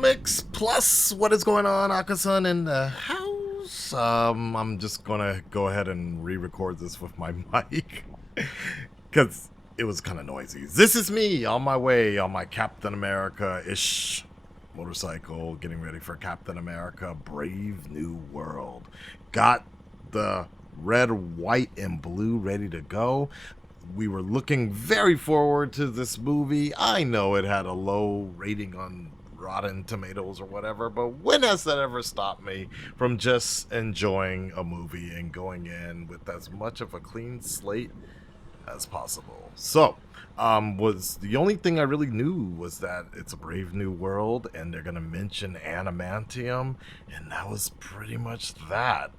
comics plus what is going on, Akasan, in the house. I'm just gonna go ahead and re-record this with my mic because it was kind of noisy. This is me on my way on my Captain America-ish motorcycle, getting ready for Captain America: Brave New World. Got the red, white, and blue ready to go. We were looking very forward to this movie. I know it had a low rating on Rotten Tomatoes or whatever, but when has that ever stopped me from just enjoying a movie and going in with as much of a clean slate as possible? So, was the only thing I really knew was that it's a Brave New World and they're gonna mention adamantium, and that was pretty much that.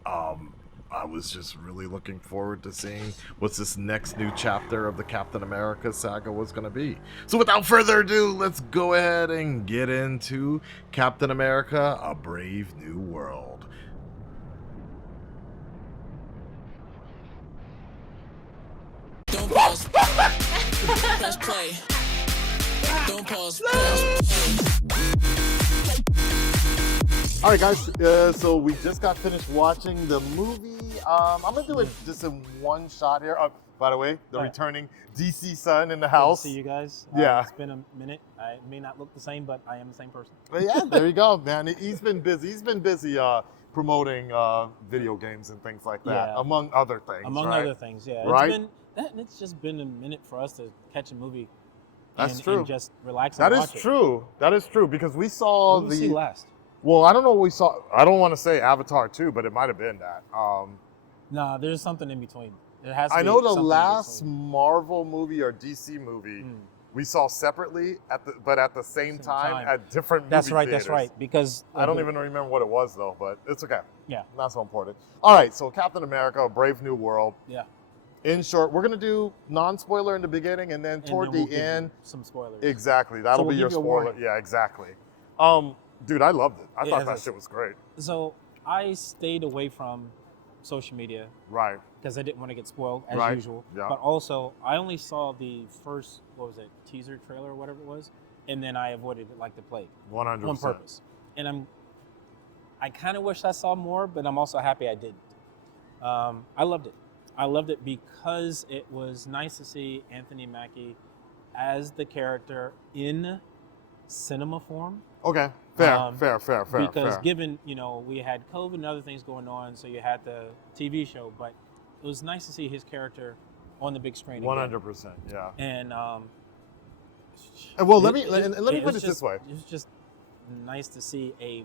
I was just really looking forward to seeing what this next new chapter of the Captain America saga was going to be. So without further ado, let's go ahead and get into Captain America: A Brave New World. Don't pause. Press play. Don't pause. All right, guys. So we just got finished watching the movie. I'm gonna do it just in one shot here. By the way, the returning DC son in the house. Good to see you guys. Yeah, it's been a minute. I may not look the same, but I am the same person. But yeah, there you go, man. He's been busy. He's been busy promoting video games and things like that, among other things. Among other things, yeah. Right. It's just been a minute for us to catch a movie. That's true. And just relax. That and is watch true. That is true because we saw what did we see last? Well, I don't know what we saw. I don't want to say Avatar 2, but it might have been that. Nah, there's something in between. There has to I be know the something last in between. Marvel movie or DC movie we saw separately but at the same time at different movie That's right. theaters. That's right. Because I don't even remember what it was though, but it's okay. Yeah. Not so important. All right, so Captain America: A Brave New World. Yeah. In short, we're gonna do non-spoiler in the beginning, and then toward the end, some spoilers. Exactly, that'll be your spoiler. Yeah, exactly. Dude, I loved it. I thought that shit was great. So I stayed away from social media, right? Because I didn't want to get spoiled as usual. Yeah. But also, I only saw the first, teaser trailer or whatever it was, and then I avoided it like the plague. 100%. On purpose. And I kind of wish I saw more, but I'm also happy I didn't. I loved it. I loved it because it was nice to see Anthony Mackie as the character in cinema form. Okay, fair. Because given, we had COVID and other things going on, so you had the TV show, but it was nice to see his character on the big screen. 100%, yeah. And let me put it this way. It was just nice to see a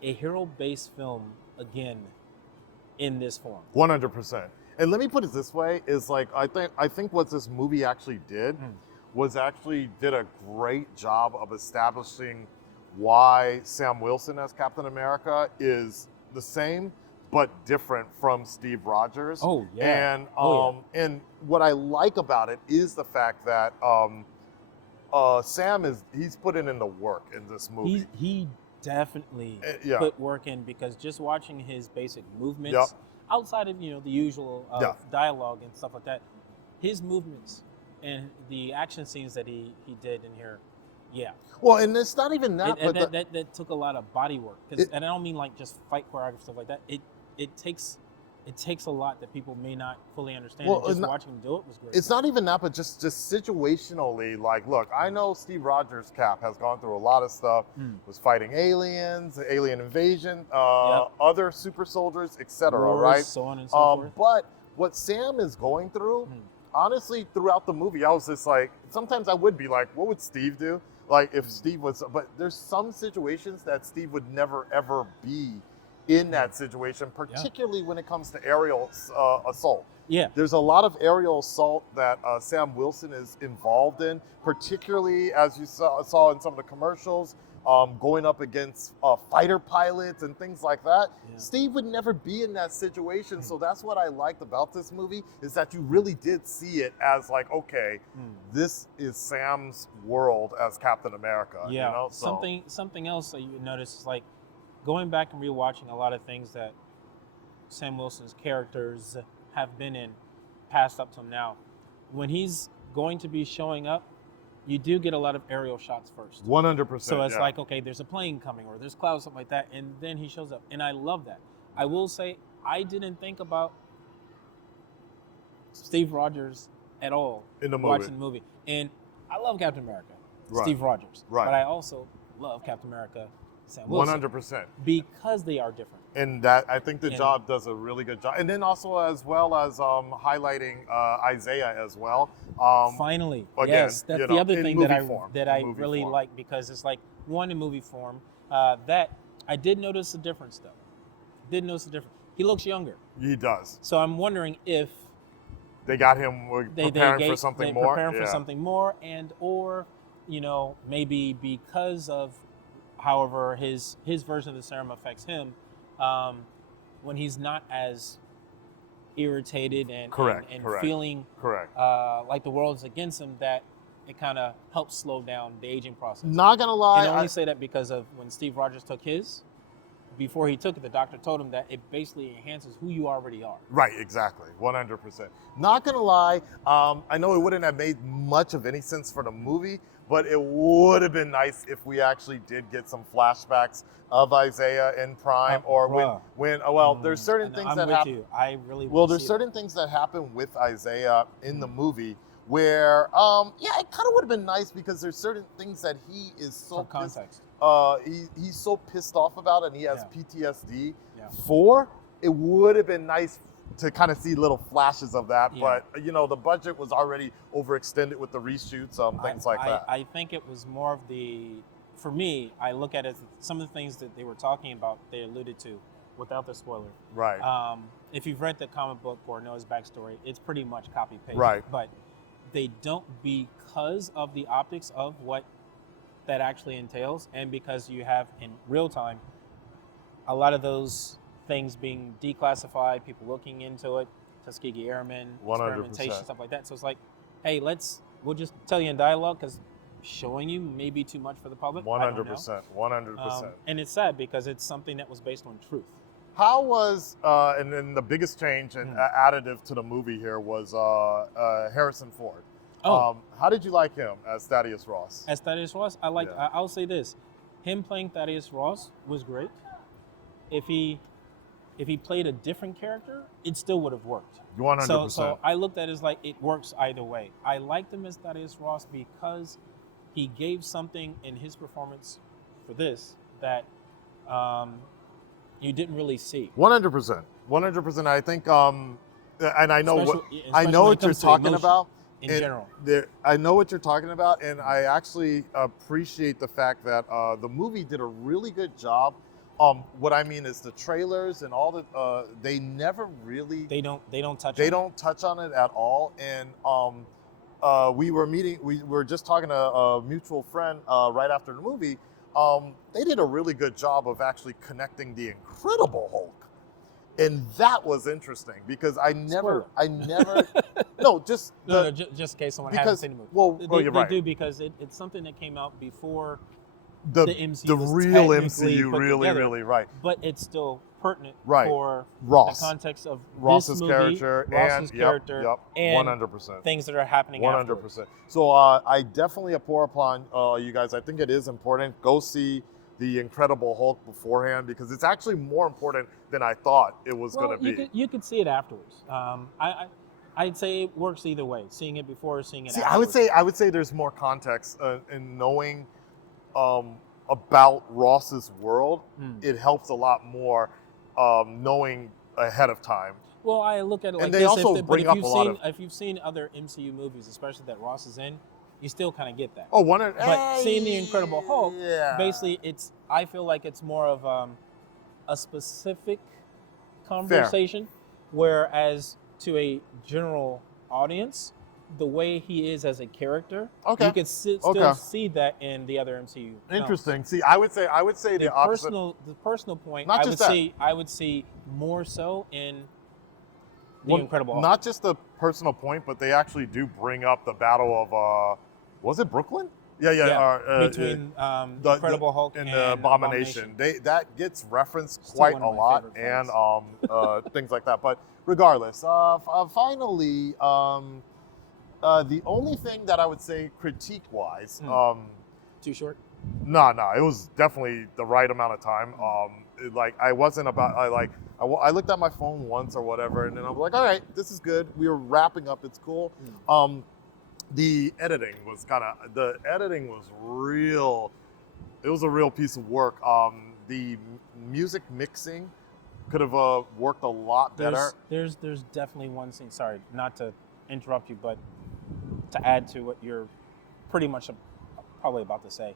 hero-based film again in this form. 100%. And let me put it this way: is like I think what this movie actually did was did a great job of establishing why Sam Wilson as Captain America is the same but different from Steve Rogers. Oh yeah. And and what I like about it is the fact that Sam he's putting in the work in this movie. He definitely put work in, because just watching his basic movements outside of the usual dialogue and stuff like that, his movements and the action scenes that he did in here, Well, and it's not even that, that took a lot of body work, and I don't mean like just fight choreography stuff like that. It takes a lot that people may not fully understand. Well, and just watching him do it was great. It's not even that, but just situationally, like, look, I know Steve Rogers' Cap has gone through a lot of stuff, was fighting aliens, alien invasion, other super soldiers, etc., right? So on and so forth. But what Sam is going through, honestly, throughout the movie, I was just like, sometimes I would be like, what would Steve do? Like, if Steve was, but there's some situations that Steve would never, ever be in that situation, particularly when it comes to aerial assault. Yeah. There's a lot of aerial assault that Sam Wilson is involved in, particularly as you saw in some of the commercials, going up against fighter pilots and things like that. Yeah. Steve would never be in that situation. So that's what I liked about this movie, is that you really did see it as like, okay, this is Sam's world as Captain America. Yeah. Something else that you notice is like going back and rewatching a lot of things that Sam Wilson's characters have been in, past up till now. When he's going to be showing up you do get a lot of aerial shots first. 100%. So it's like, okay, there's a plane coming or there's clouds, something like that, and then he shows up. And I love that. I will say I didn't think about Steve Rogers at all in the movie. watching the movie. And I love Captain America, Steve Rogers. Right. But I also love Captain America, Sam Wilson. 100%. Because they are different. And that, I think the job does a really good job. And then also as well as highlighting Isaiah as well. Finally, again, yes, that's the other thing that I really form. like, because it's like, one, in movie form, that I did notice a difference though. He looks younger. He does. So I'm wondering if they got him preparing for something more. Preparing for something more, and or, you know, maybe because of however his version of the serum affects him, when he's not as irritated and feeling like the world is against him, that it kind of helps slow down the aging process. Not gonna lie, and I only say that because of when Steve Rogers took his. Before he took it, the doctor told him that it basically enhances who you already are. Right, exactly, 100%. Not gonna lie, I know it wouldn't have made much of any sense for the movie, but it would have been nice if we actually did get some flashbacks of Isaiah in Prime, or when there's certain things that happen. I really there's certain things that happen with Isaiah in the movie where, it kind of would have been nice, because there's certain things that he is so for context. He's so pissed off about, and he has PTSD for. It would have been nice to kind of see little flashes of that, but you know, the budget was already overextended with the reshoots, things like that. I think it was more of for me, I look at it, some of the things that they were talking about, they alluded to, without the spoiler. Right. If you've read the comic book or know his backstory, it's pretty much copy-paste. Right. But they don't, because of the optics of what that actually entails, and because you have in real time a lot of those things being declassified, people looking into it, Tuskegee Airmen, 100%. experimentation, stuff like that. So it's like, hey, we'll just tell you in dialogue, because showing you may be too much for the public. 100%. 100%. And it's sad, because it's something that was based on truth. How was, and then the biggest change and additive to the movie here was Harrison Ford. How did you like him as Thaddeus Ross? As Thaddeus Ross, I'll say this. Him playing Thaddeus Ross was great. If he played a different character, it still would have worked. 100%. So I looked at it as like, it works either way. I liked him as Thaddeus Ross because he gave something in his performance for this that you didn't really see. 100%. 100%. I think, and I know what you're talking about. In general. I know what you're talking about, and I actually appreciate the fact that the movie did a really good job. What I mean is the trailers and all the they never really they don't touch on it at all. And we were just talking to a mutual friend right after the movie. They did a really good job of actually connecting the Incredible Hulk. And that was interesting, because I never just in case someone hasn't seen the movie. Well, you're right. They do, because it's something that came out before the MCU the was real technically MCU, put really, together. really right. But it's still pertinent Right. for Ross. the context of Ross's this movie, character, Ross's and character, and 100%. things that are happening 100%. afterwards. So I definitely implore upon you guys. I think it is important. Go see the Incredible Hulk beforehand, because it's actually more important than I thought it was going to be. You could see it afterwards. I'd say it works either way. Seeing it before or seeing it afterwards. I would say there's more context in knowing about Ross's world. It helps a lot more knowing ahead of time. Well, I look at it like and they this. also bring up a lot of. If you've seen other MCU movies, especially that Ross is in, you still kind of get that. But seeing the Incredible Hulk, basically, I feel like it's more of a specific conversation, whereas to a general audience, the way he is as a character, you could still see that in the other MCU. Interesting. See, I would say the opposite. The personal point, Not just I would see more so in the Incredible Hulk. Not just the personal point, but they actually do bring up the battle of was it Brooklyn? Between the Incredible Hulk and the Abomination. That gets referenced quite a lot, and things like that. But regardless, finally, The only thing that I would say critique-wise, Too short? no, it was definitely the right amount of time. I wasn't about, I looked at my phone once or whatever, and then I was like, all right, this is good. We were wrapping up, it's cool. The editing was real, it was a real piece of work. The music mixing could have worked a lot better. There's definitely one scene, sorry, not to interrupt you, but to add to what you're pretty much probably about to say.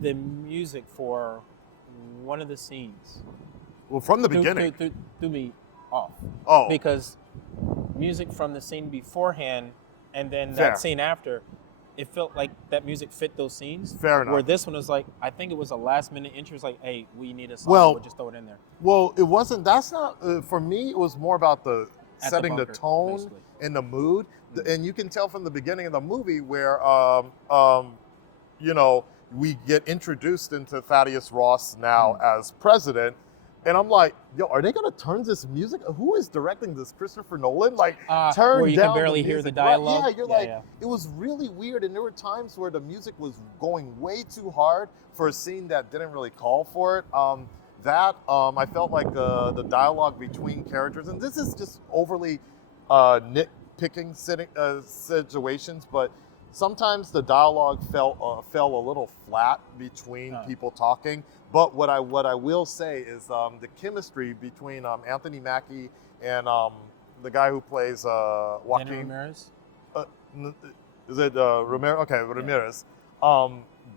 The music for one of the scenes. Well, from the beginning. Threw me off. Oh. Because music from the scene beforehand and then Fair. that scene after, it felt like that music fit those scenes. Fair enough. Where this one was like, I think it was a last minute entry. It's like, hey, we need a song. Well, We'll just throw it in there. Well, it wasn't, that's not, for me, it was more about setting the bunker, tone basically. and the mood. And you can tell from the beginning of the movie where, we get introduced into Thaddeus Ross now as president. And I'm like, yo, are they gonna turn this music? Who is directing this? Christopher Nolan? Like, turn where you down can barely the hear music. the dialogue. Right? Yeah, it was really weird. And there were times where the music was going way too hard for a scene that didn't really call for it. I felt like the dialogue between characters, and this is just overly nitpicking situations, but sometimes the dialogue fell a little flat between people talking. But what I will say is the chemistry between Anthony Mackie and the guy who plays Joaquin. Ramirez? Is it Ramirez? Okay, Ramirez.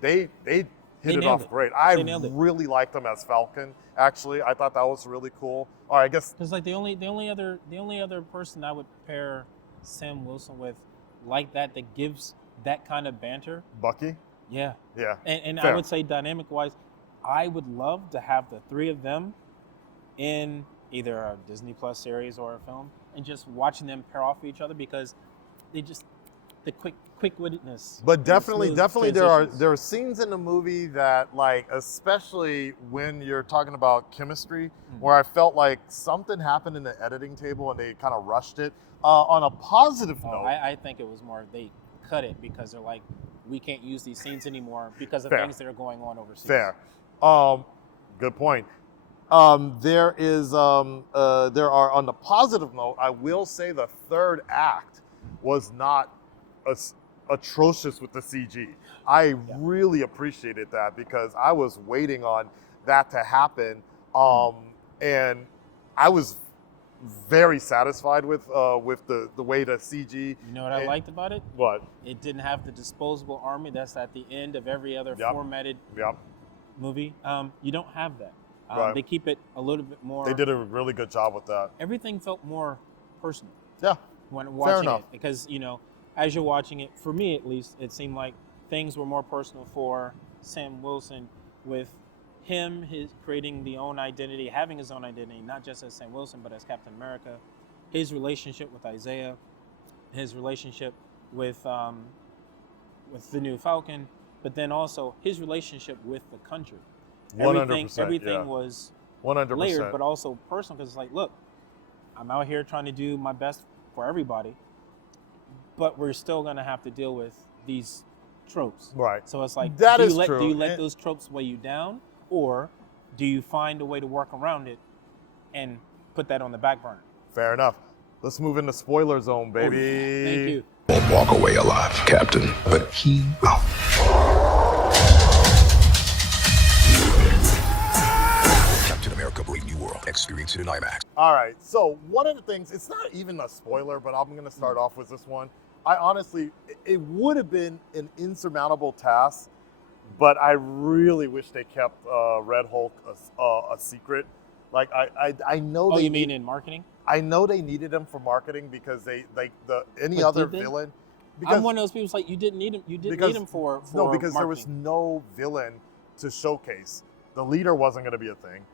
They hit it nailed off it. great. I They nailed it. really liked him as Falcon. Actually, I thought that was really cool. All right, I guess Because like the only other person I would pair Sam Wilson with like that gives that kind of banter. Bucky. Yeah. Yeah. And Fair. I would say dynamic wise, I would love to have the three of them in either a Disney Plus series or a film and just watching them pair off each other because they just the quick-wittedness. But definitely there transitions. are scenes in the movie that, like, especially when you're talking about chemistry, where I felt like something happened in the editing table and they kind of rushed it. On a positive note, I think it was more they cut it because they're like, we can't use these scenes anymore because of Fair. things that are going on overseas. Fair. Good point. There are, on the positive note, I will say the third act was not atrocious with the CG. I really appreciated that because I was waiting on that to happen, and I was very satisfied with the way the CG. You know what I liked about it? What? It didn't have the disposable army that's at the end of every other formatted movie. You don't have that. Right. They keep it a little bit more. They did a really good job with that. Everything felt more personal. Yeah. When watching enough. it, because as you're watching it, for me at least, it seemed like things were more personal for Sam Wilson with him, creating the own identity, having his own identity, not just as Sam Wilson, but as Captain America, his relationship with Isaiah, his relationship with the new Falcon, but then also his relationship with the country. 100%. Everything was 100%. layered, but also personal, because it's like, look, I'm out here trying to do my best for everybody, but we're still going to have to deal with these tropes. Right. So it's like, That do is you let, true. Do you let those tropes weigh you down, or do you find a way to work around it and put that on the back burner? Fair enough. Let's move into spoiler zone, baby. Thank you. Won't walk away alive, Captain, but he will. Captain America: Brave New World. Experience it in IMAX. All right. So one of the things, it's not even a spoiler, but I'm going to start off with this one. I honestly, it would have been an insurmountable task, but I really wish they kept Red Hulk a secret. Like I know Oh, they you mean in marketing? I know they needed him for marketing because any But other did they? villain. I'm one of those people who's like, you didn't need him. You didn't need him for no, because there was marketing. no villain to showcase. The leader wasn't going to be a thing.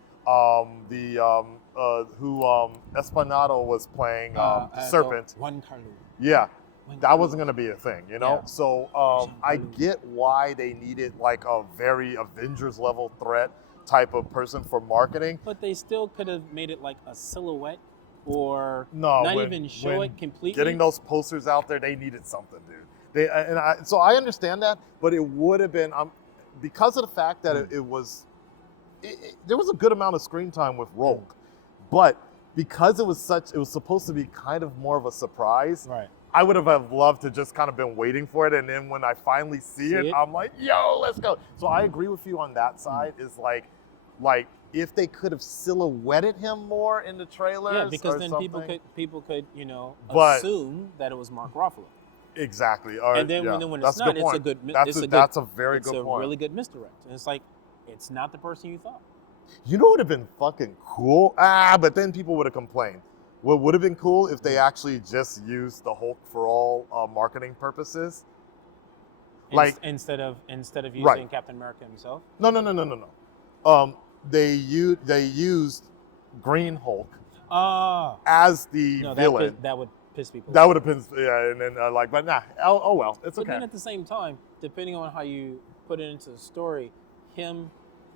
Espinado was playing the Serpent. Juan Carlo. Yeah, Juan that Carlo. wasn't going to be a thing, you know. Yeah. So I get why they needed like a very Avengers level threat type of person for marketing. But they still could have made it like a silhouette or No, not when- even show when it completely. Getting those posters out there, they needed something, dude. So I understand that, but it would have been because of the fact that there was a good amount of screen time with Rogue, but because it was supposed to be kind of more of a surprise. Right. I would have loved to just kind of been waiting for it, and then when I finally see it, I'm like, yo, let's go. So I agree with you on that side. Is like if they could have silhouetted him more in the trailers. Yeah, because or then something. people could But- assume that it was Mark Ruffalo. Exactly. And then when it's not, it's a good. That's a very it's good a point. really good misdirect, and it's like it's not the person you thought. You know what would have been fucking cool? But then people would have complained. What would have been cool if they actually just used the Hulk for all marketing purposes? Like instead of using Right. Captain America himself. No. They used Green Hulk as the villain. That would piss people That off. would have been, yeah, and then but nah, oh well, it's But okay. then at the same time, depending on how you put it into the story, him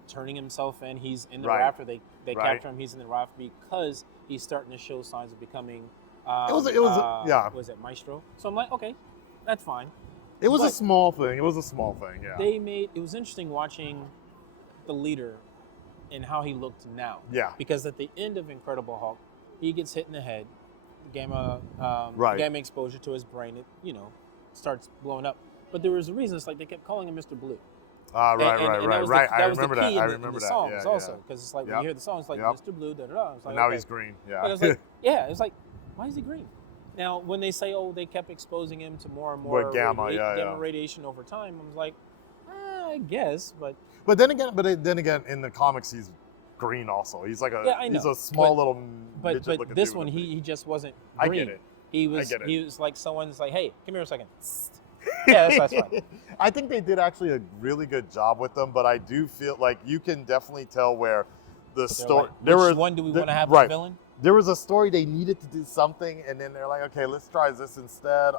turning himself in, he's in the Right. raft, or they Right. capture him, he's in the raft because he's starting to show signs of becoming. Was it Maestro? So I'm like, okay, that's fine. It was a But small thing. It was a small thing, yeah. It was interesting watching the leader and how he looked now. Yeah. Because at the end of Incredible Hulk, he gets hit in the head, gamma exposure to his brain. It starts blowing up. But there was a reason. It's like they kept calling him Mr. Blue. Right. I remember that. I I remember the that. songs Yeah, also, because it's like when Yep. you hear the song, it's like Yep. Mr. Blue. Da da da. It's like, And now okay. he's green. Yeah. But it's like, it's like, why is he green? Now, when they say, they kept exposing him to more and more With gamma, gamma radiation over time, I was like, I guess, but But then again, in the comics, he's green also. He's like I know. he's a small little but midget-looking this dude one with a he just wasn't I green. get it. He was I get it. he was like someone's like, hey, come here a second. Yeah, that's fine. I think they did actually a really good job with them, but I do feel like you can definitely tell where the story. Like, which one do we want to have as a villain? There was a story they needed to do something, and then they're like, okay, let's try this instead.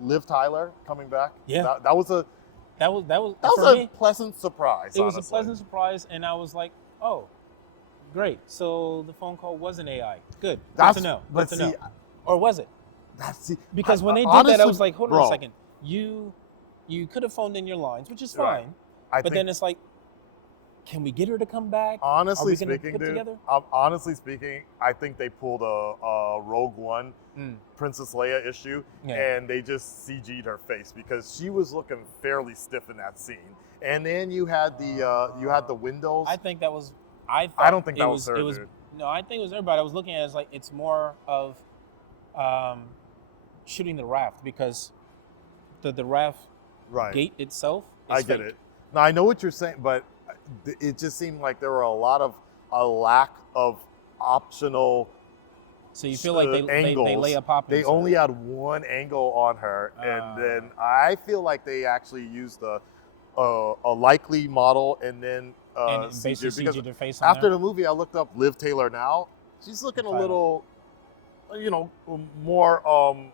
Liv Tyler coming back. Yeah. that was a for a me, pleasant surprise. it was a honestly. pleasant surprise, and I was like, oh, great. So the phone call was an AI. Good. Good to know. But Good to see, know. Or was it? that's Because when they did honestly, that, I was like, hold on bro, a second. You could have phoned in your lines, which is Right. fine. I But think, then it's like, can we get her to come back? honestly Are we gonna speaking, put dude. together? Honestly speaking, I think they pulled a Rogue One Princess Leia issue, Yeah. and they just CG'd her face because she was looking fairly stiff in that scene. And then you had the windows. I think that was. I don't think that was her, dude. No, I think it was everybody. I was looking at it as like it's more of shooting the raft because the raft right. gate itself. I Is get fake. it. Now I know what you're saying, but it just seemed like there were a lack of optional. So you feel like they lay a pop. They inside. only had one angle on her, and then I feel like they actually used a likely model and then and CG, basically because CG their face on after there. the movie, I looked up Liv Taylor now. She's looking a little, more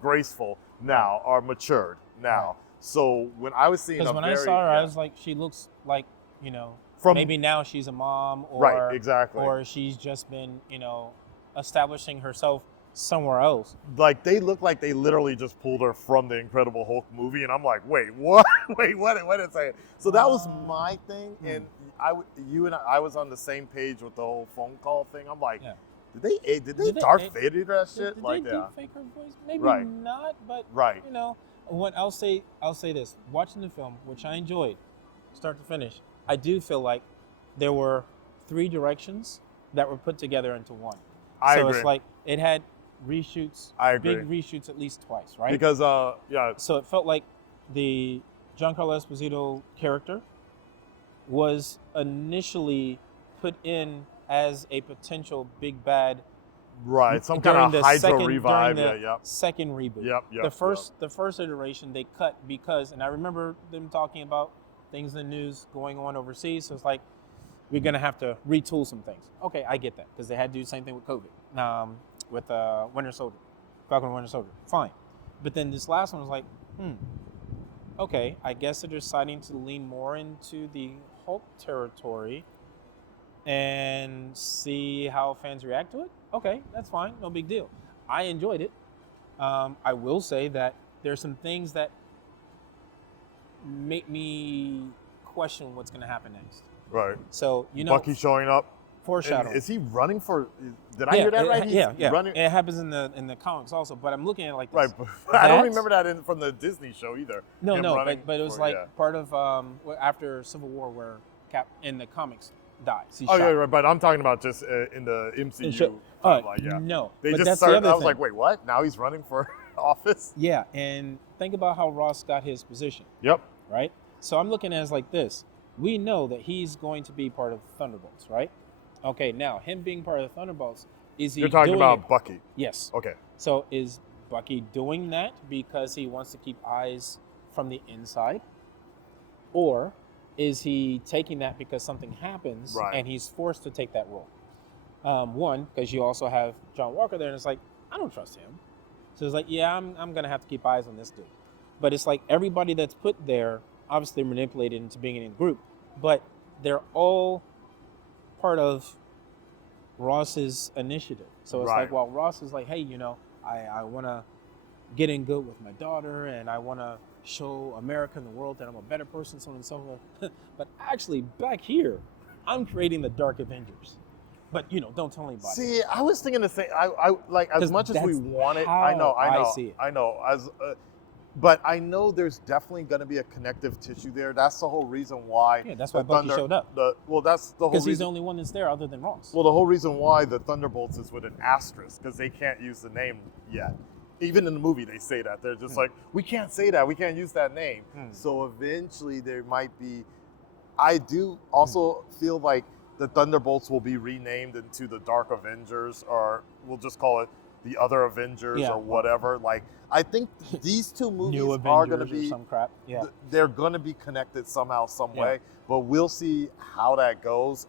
graceful now or matured now. Right. So when I was seeing, Because when I saw her, I was like, she looks like from maybe now she's a mom, or right, exactly, or she's just been establishing herself somewhere else. like they look like they literally just pulled her from the Incredible Hulk movie, and I'm like, wait, what? Wait, what is that? So that was my thing, and I was on the same page with the whole phone call thing. I'm like, Yeah. did they Darth Vader that shit? Did Like they that? fake her voice? Maybe Right. not, but Right. What I'll say this: watching the film, which I enjoyed, start to finish, I do feel like there were 3 directions that were put together into one. I so agree. it's like it had reshoots, I agree. big reshoots at least twice, right? Because So it felt like the Giancarlo Esposito character was initially put in as a potential big bad right, some kind during of the Hydra second, revive. during the Yeah, second reboot. yep. The first iteration they cut because, and I remember them talking about things in the news going on overseas. So it's like we're gonna have to retool some things. Okay, I get that because they had to do the same thing with COVID, with Winter Soldier, Falcon and Winter Soldier. Fine, but then this last one was like, okay, I guess they're deciding to lean more into the Hulk territory. and see how fans react to it. Okay, that's fine, no big deal. I enjoyed it. I will say that there's some things that make me question what's going to happen next. Right. So, Bucky showing up. foreshadowing. And is he running for? Did I hear that right? He's running. It happens in the comics also, but I'm looking at it like this. Right, but I don't remember that from the Disney show either. No, Him but it was part of after Civil War where Cap in the comics dies. He's shot. Yeah, right. But I'm talking about just in the MCU. No, They but just that's started. the other I was thing. like, wait, what? Now he's running for office? Yeah, and think about how Ross got his position. Yep. Right. So I'm looking at it like this. We know that he's going to be part of the Thunderbolts, right? Okay, now him being part of the Thunderbolts, is he? You're talking doing about it? Bucky. Yes. Okay. So is Bucky doing that because he wants to keep eyes from the inside, or is he taking that because something happens and he's forced to take that role? One, because you also have John Walker there, and it's like, I don't trust him. So it's like, yeah, I'm gonna have to keep eyes on this dude. But it's like everybody that's put there, obviously manipulated into being in a group, but they're all part of Ross's initiative. So it's like, while Ross is like, hey, I want to get in good with my daughter, and I want to show America and the world that I'm a better person, so on and so forth. But actually, back here, I'm creating the Dark Avengers. But don't tell anybody. See, I was thinking the same. I like as much as we want it. I know. See it. I know. But I know there's definitely going to be a connective tissue there. That's the whole reason why. Yeah, that's why Bucky showed up. That's the whole reason. Because he's the only one that's there other than Ross. Well, the whole reason why the Thunderbolts is with an asterisk, because they can't use the name yet. Even in the movie, they say that. They're just like, we can't say that. We can't use that name. So eventually there might be. I do also feel like the Thunderbolts will be renamed into the Dark Avengers, or we'll just call it the Other Avengers or whatever. Like, I think these two movies are going to be some crap. Yeah, they're going to be connected somehow, some way. But we'll see how that goes.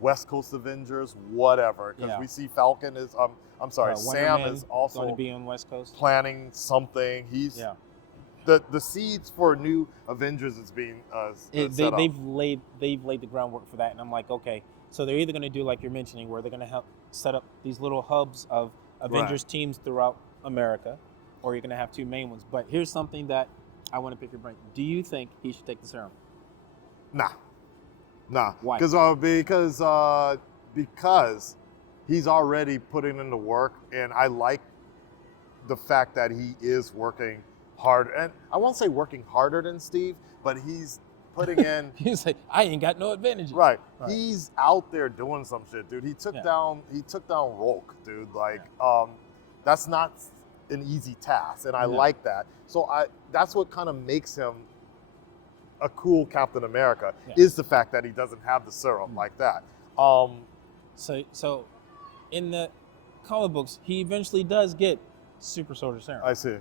West Coast Avengers, whatever, because we see Falcon is. I'm sorry, Sam is also going to be on West Coast planning something. He's the seeds for new Avengers is being set up. They've laid the groundwork for that, and I'm like, okay, so they're either going to do like you're mentioning, where they're going to help set up these little hubs of Avengers teams throughout America, or you're going to have two main ones. But here's something that I want to pick your brain. Do you think he should take the serum? Nah. Why? Because he's already putting in the work, and I like the fact that he is working hard. And I won't say working harder than Steve, but he's putting in. He's like, I ain't got no advantages. Right. He's out there doing some shit, dude. He took down Rolk, dude. Like, that's not an easy task, and I like that. So that's what kind of makes him a cool Captain America is the fact that he doesn't have the serum like that. So in the comic books, he eventually does get super soldier serum. I see.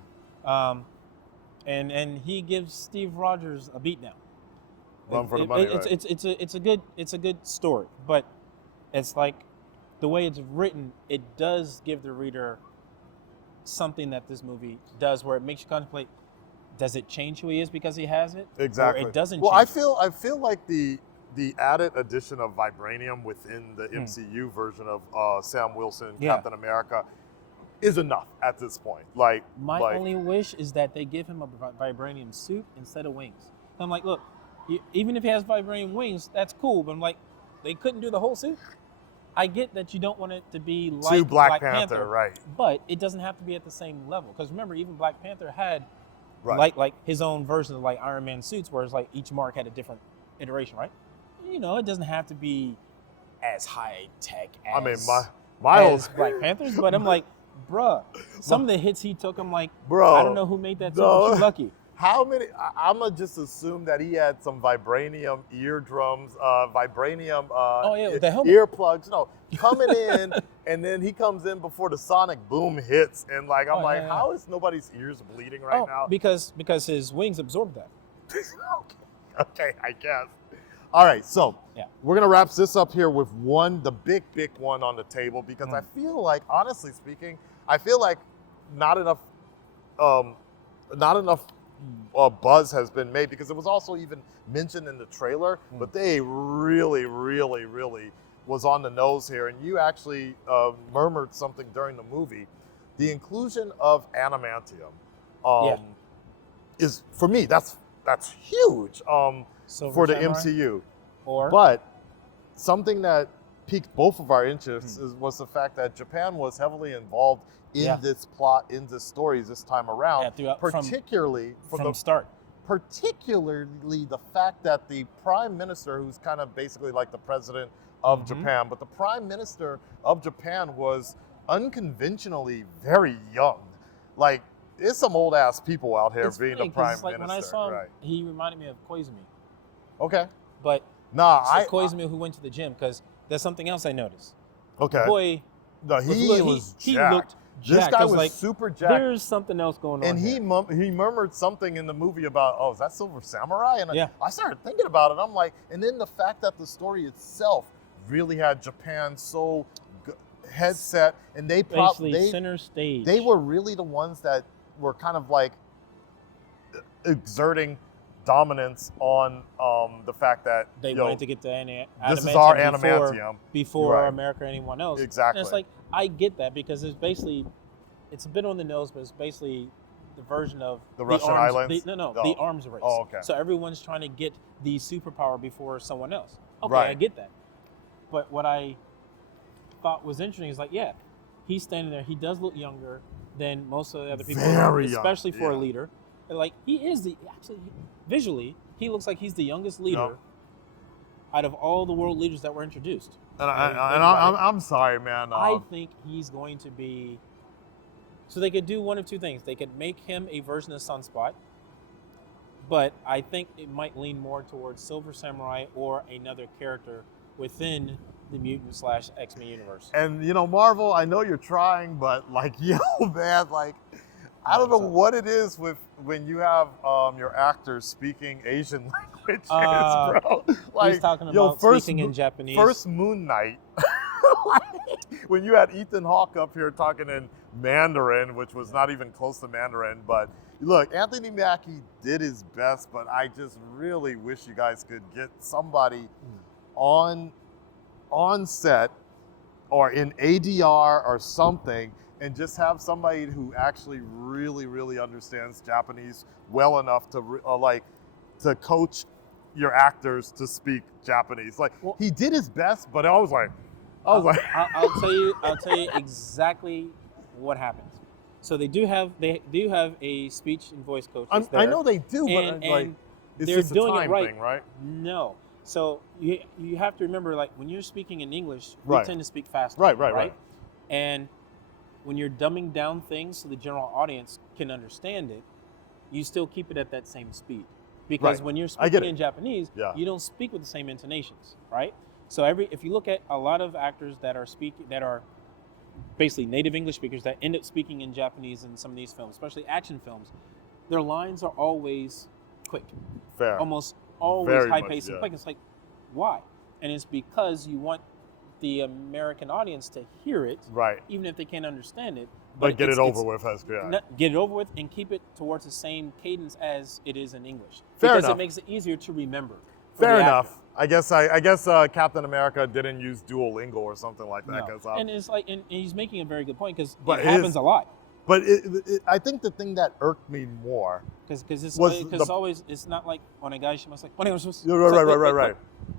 And he gives Steve Rogers a beatdown. Run for the money. It's a good story, but it's like the way it's written, it does give the reader something that this movie does, where it makes you contemplate: does it change who he is because he has it? Exactly. Or it doesn't. Well, change I feel like the added addition of vibranium within the MCU version of Sam Wilson, Captain America, is enough at this point. Like, my only wish is that they give him a vibranium suit instead of wings. I'm like, look, even if he has vibranium wings, that's cool, but I'm like, they couldn't do the whole suit. I get that you don't want it to be like to Black Panther, right? But it doesn't have to be at the same level, because remember, even Black Panther had like his own version of like Iron Man suits, where it's like each mark had a different iteration, right? It doesn't have to be as high tech as, I mean, my as Black Panthers, but I'm like, bruh, some of the hits he took, I'm like, bro, I don't know who made that suit, but you're lucky. How many? I'm gonna just assume that he had some vibranium eardrums, vibranium the helmet. earplugs. No, coming in, and then he comes in before the sonic boom hits, and like I'm how is nobody's ears bleeding right now? Because his wings absorb that. Okay, I guess. All right, so we're gonna wrap this up here with the big one on the table, because I feel like, honestly speaking, not enough buzz has been made, because it was also even mentioned in the trailer, but they really, really, really was on the nose here, and you actually murmured something during the movie. The inclusion of adamantium is, for me, that's huge for the Samurai? MCU. Or But something that piqued both of our interests Hmm. was the fact that Japan was heavily involved in Yeah. this plot, in this stories this time around, Yeah, throughout- particularly from the start. particularly the fact that the prime minister, who's kind of basically like the president of Mhm. Japan, but the prime minister of Japan was unconventionally very young. Like, there's some old ass people out here It's being funny the 'cause prime it's like minister. when I saw him, right. he reminded me of Koizumi. Okay. But Nah, it's Koizumi who went to the gym, because there's something else I noticed. okay. Boy, No, he was he jacked. looked This jacked. guy I was like, super jacked. there's something else going on And he here. he murmured something in the movie about, oh, is that Silver Samurai? And Yeah. I started thinking about it. I'm like, and then the fact that the story itself really had Japan so headset, and they Basically center stage. they were really the ones that were kind of like exerting dominance on the fact that They wanted to get the this is our adamantium adamantium. before Right. America or anyone else. Exactly. And it's like, I get that, because it's basically, it's a bit on the nose, but it's basically the version of The Russian arms, islands? the Oh. arms race. Oh, okay. So everyone's trying to get the superpower before someone else. Okay, Right. I get that. But what I thought was interesting is like, yeah, he's standing there. He does look younger than most of the other people, Very young, especially for a yeah. leader. And like, he is actually visually, he looks like he's the youngest leader out of all the world leaders that were introduced. And Everybody. I'm sorry, man. I think he's going to be. So they could do one of two things. They could make him a version of Sunspot, but I think it might lean more towards Silver Samurai or another character within the mutant / X-Men universe. And you know, Marvel, I know you're trying, but like, yo, man, like, I don't know what it is with when you have your actors speaking Asian languages, bro. Like, He's talking yo, about speaking in Japanese. First Moon Knight, when you had Ethan Hawke up here talking in Mandarin, which was not even close to Mandarin, but look, Anthony Mackie did his best, but I just really wish you guys could get somebody on set or in ADR or something, and just have somebody who actually really, really understands Japanese well enough to to coach your actors to speak Japanese. Like, Well, he did his best, but I was like, I'll tell you exactly what happens. So they do have a speech and voice coach. that's I there. know they do, but And- like, and it's they're just a doing it time right. thing, right? No. So you have to remember, like, when you're speaking in English, we Right. tend to speak faster. Right. And when you're dumbing down things so the general audience can understand it, you still keep it at that same speed. Because Right. when you're I get speaking it. in Japanese, Yeah. you don't speak with the same intonations, right? So if you look at a lot of actors that are basically native English speakers that end up speaking in Japanese in some of these films, especially action films, their lines are always quick. Fair. Almost always Very high much, paced and yeah. quick. It's like, why? And it's because you want the American audience to hear it, Right. even if they can't understand it. But get it it's- over with, yeah. Get it over with and keep it towards the same cadence as it is in English. Fair because enough. it makes it easier to remember. for Fair the enough. actor. I guess Captain America didn't use Duolingo or something like that. No. 'Cause, And it's like, and he's making a very good point, because But it it happens is- a lot. But I think the thing that irked me more. Because it's was because the- always, it's not like on a guy she must like, Right.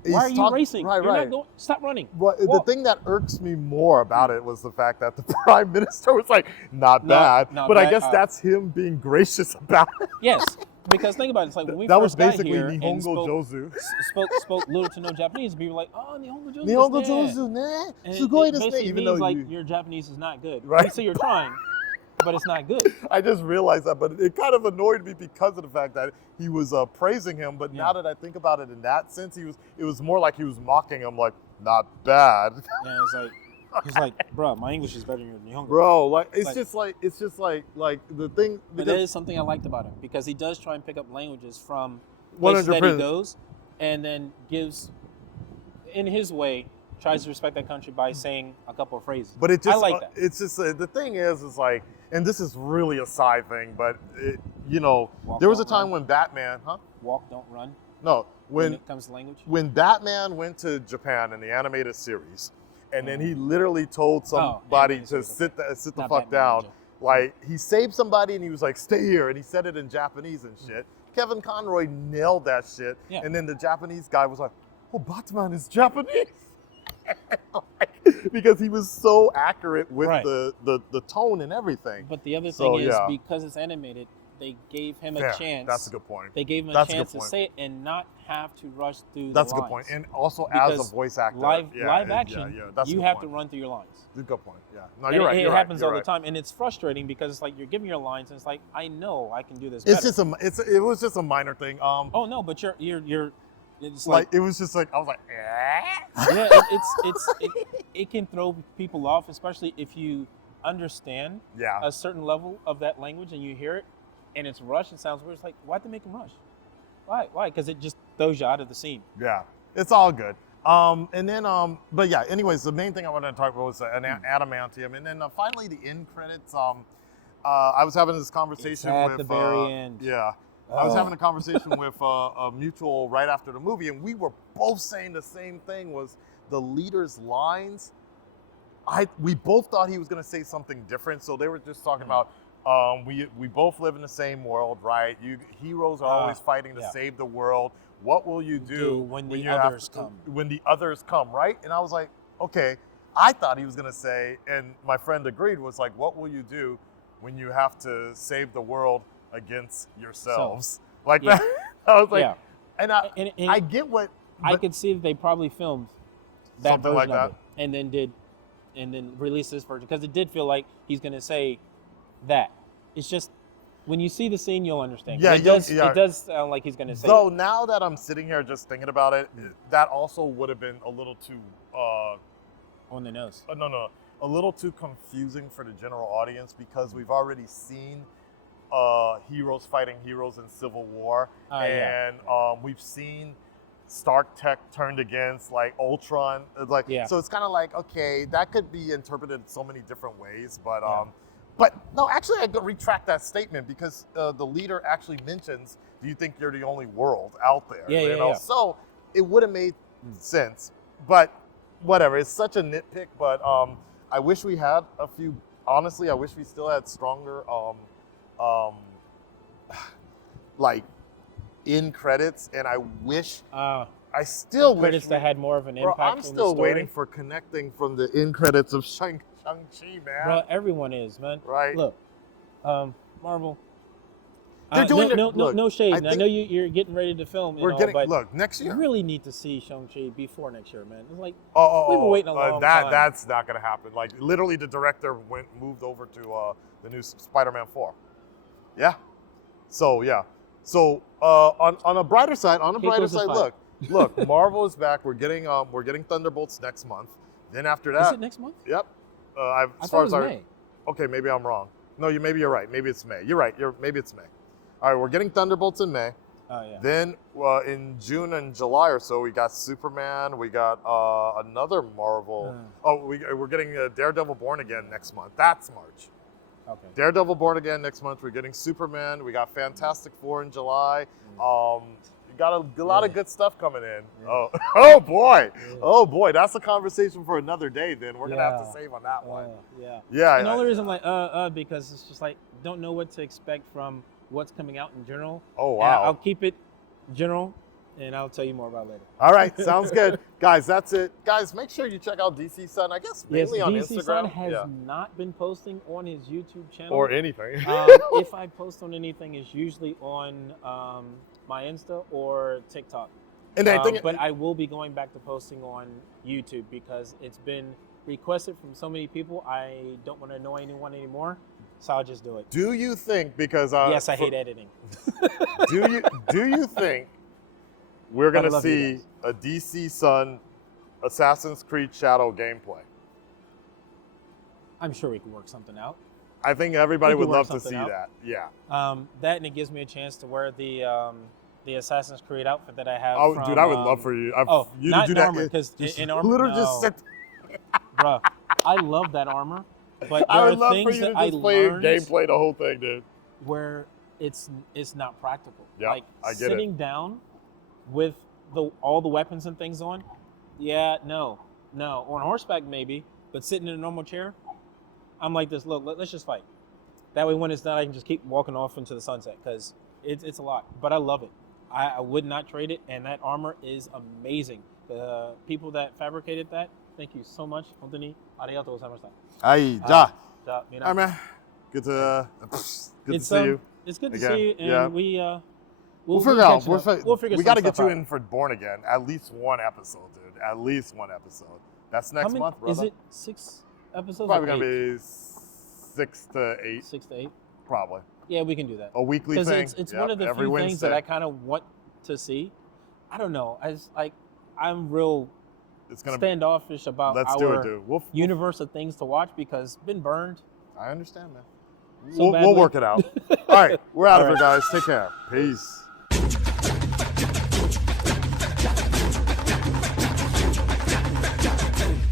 Why are He's you talk- racing? Right, You're right. not going. Stop running. Well, the Walk. thing that irks me more about it was the fact that the prime minister was like, not Not- bad. not But I bad, guess that's him being gracious about it. Yes, because think about it. It's like when we That was first got basically here and Nihongo Jozu. spoke little to no Japanese. People were like, oh, Nihongo Jozu. Nihongo desu ne." Jozu ne? And Sugoi it desu ne? basically Even means though like you... your Japanese is not good. Right. You say you're trying, but it's not good. I just realized that, but it kind of annoyed me because of the fact that he was praising him. But now that I think about it in that sense, it was more like he was mocking him, like, not bad. Yeah, he's like, bro, my English is better than your Nihongo. Bro, like it's Like- just like the thing. But that is something I liked about him, because he does try and pick up languages from 100%. places that he goes, and then gives, in his way, tries to respect that country by saying a couple of phrases. But it just, I like that. It's just the thing is like, and this is really a side thing, but you know, Walk, there was a don't time run. when Batman, Walk, don't run. No, when it comes to language. When Batman went to Japan in the animated series, and then he literally told somebody to sit the Not fuck Batman, down. Ninja. Like, he saved somebody and he was like, stay here. And he said it in Japanese and shit. Kevin Conroy nailed that shit. Yeah. And then the Japanese guy was like, oh, Batman is Japanese? Because he was so accurate with Right. the tone and everything. But the other So, thing is, yeah. because it's animated, they gave him a Yeah, chance. that's a good point. They gave him a That's a chance good to point. say it and not have to rush through That's the a lines. good point. And also as Because a voice actor. live yeah, action, that's a you good have point. to run through your lines. That's a good point. Yeah. No, And you're right. it You're right, happens you're all right. the time, and it's frustrating because it's like you're giving your lines, and it's like I know I can do this. It's better. just it was just a minor thing. Oh no, but you're. It's like it was just like I was like, yeah, it can throw people off, especially if you understand yeah. a certain level of that language and you hear it and it's rushed and sounds weird. It's like, why'd they make them rush? Why? Because it just throws you out of the scene. Yeah, it's all good. And then, but yeah. Anyways, the main thing I wanted to talk about was an adamantium, and then finally the end credits. I was having this conversation It's at with the very end. Yeah, I was having a conversation with a mutual right after the movie, and we were both saying the same thing: was the leader's lines. We both thought he was going to say something different, so they were just talking about. We both live in the same world, right? Heroes are always fighting to yeah. save the world. What will you do when the you others have to, come? When the others come, right? And I was like, okay. I thought he was gonna say, and my friend agreed, was like, what will you do when you have to save the world against yourselves? Like yeah. that. I was like, Yeah. and I get what I could see that they probably filmed that Something version like of it and then released this version because it did feel like he's gonna say that. It's just when you see the scene, you'll understand. Yeah, it does sound like he's gonna say. So it. now that I'm sitting here just thinking about it, that also would have been a little too On the nose. a little too confusing for the general audience because we've already seen heroes fighting heroes in Civil War, and we've seen Stark Tech turned against like Ultron. Like, so it's kind of like, okay, that could be interpreted so many different ways, but but no, actually, I could retract that statement because the leader actually mentions, "Do you think you're the only world out there?" Yeah. So it would have made sense, but whatever. It's such a nitpick, but I wish we had a few. Honestly, I wish we still had stronger, like in credits, and I wish. I still wish credits that had more of an impact. I'm still on the story. waiting for connecting from the end credits of Shang-Chi, man. Bro, everyone is, man. Right. Look, Marvel. They're doing no shade. I think know you're getting ready to film. But look next year. You really need to see Shang-Chi before next year, man. It's like we've been waiting a long time. That's not gonna happen. Like literally, the director moved over to the new Spider-Man 4. Yeah. So yeah. So on a brighter side, look, Marvel is back. We're getting Thunderbolts next month. Then after that, is it next month? Yep. I thought it was May. Okay, maybe I'm wrong. No, maybe you're right. Maybe it's May. You're right. Maybe it's May. All right, we're getting Thunderbolts in May. Oh yeah. Then in June and July or so, we got Superman. We got another Marvel. We're getting Daredevil Born Again next month. That's March. Okay. Daredevil Born Again next month. We're getting Superman. We got Fantastic Four in July. We got a lot of good stuff coming in. Yeah. Oh boy. Yeah. Oh boy. That's a conversation for another day. Then we're gonna have to save on that one. Yeah. And the only reason I'm like because it's just like don't know what to expect from what's coming out in general. Oh wow. And I'll keep it general. And I'll tell you more about it later. All right, sounds good. Guys, that's it. Guys, make sure you check out DC Sun, I guess mainly on Instagram. DC Sun has not been posting on his YouTube channel. Or anything. If I post on anything, it's usually on my Insta or TikTok. And I think but I will be going back to posting on YouTube because it's been requested from so many people. I don't want to annoy anyone anymore, so I'll just do it. Do you think, because... yes, I hate editing. Do you think we're going to see a DC Sun Assassin's Creed Shadow gameplay? I'm sure we can work something out. I think everybody would love to see that. Yeah. That, and it gives me a chance to wear the Assassin's Creed outfit that I have. Oh, from, dude, I would love for you. You not to do in that. armor, because in armor, literally just sit. Bruh, I love that armor, but I there would are love things for you that to I just play learned gameplay the whole thing, dude. where it's not practical. Yeah, like I get sitting down with all the weapons and things on, yeah, no. On horseback maybe, but sitting in a normal chair, I'm like this. Look, let's just fight. That way, when it's done, I can just keep walking off into the sunset because it's a lot. But I love it. I would not trade it, and that armor is amazing. The people that fabricated that, thank you so much, Anthony. Arigatou gozaimashita. Aye, ja. Ja, All right, man. Good to see you. It's good to Again, see you, and yeah. we'll figure out. catch it up. We'll figure We got to get you in for Born Again. At least one episode, dude. At least one episode. That's next month, brother. Is it 6 episodes? Probably or gonna 8? be 6 to 8. 6 to 8. Probably. Yeah, we can do that. A weekly thing. Because it's Yep, one of the every few Wednesday. things that I kind of want to see. I don't know. I'm real It's gonna standoffish about Let's do it, our dude. universe of things to watch because been burned. I understand, man. So We'll work it out. All right, we're out of here, guys. Take care. Peace.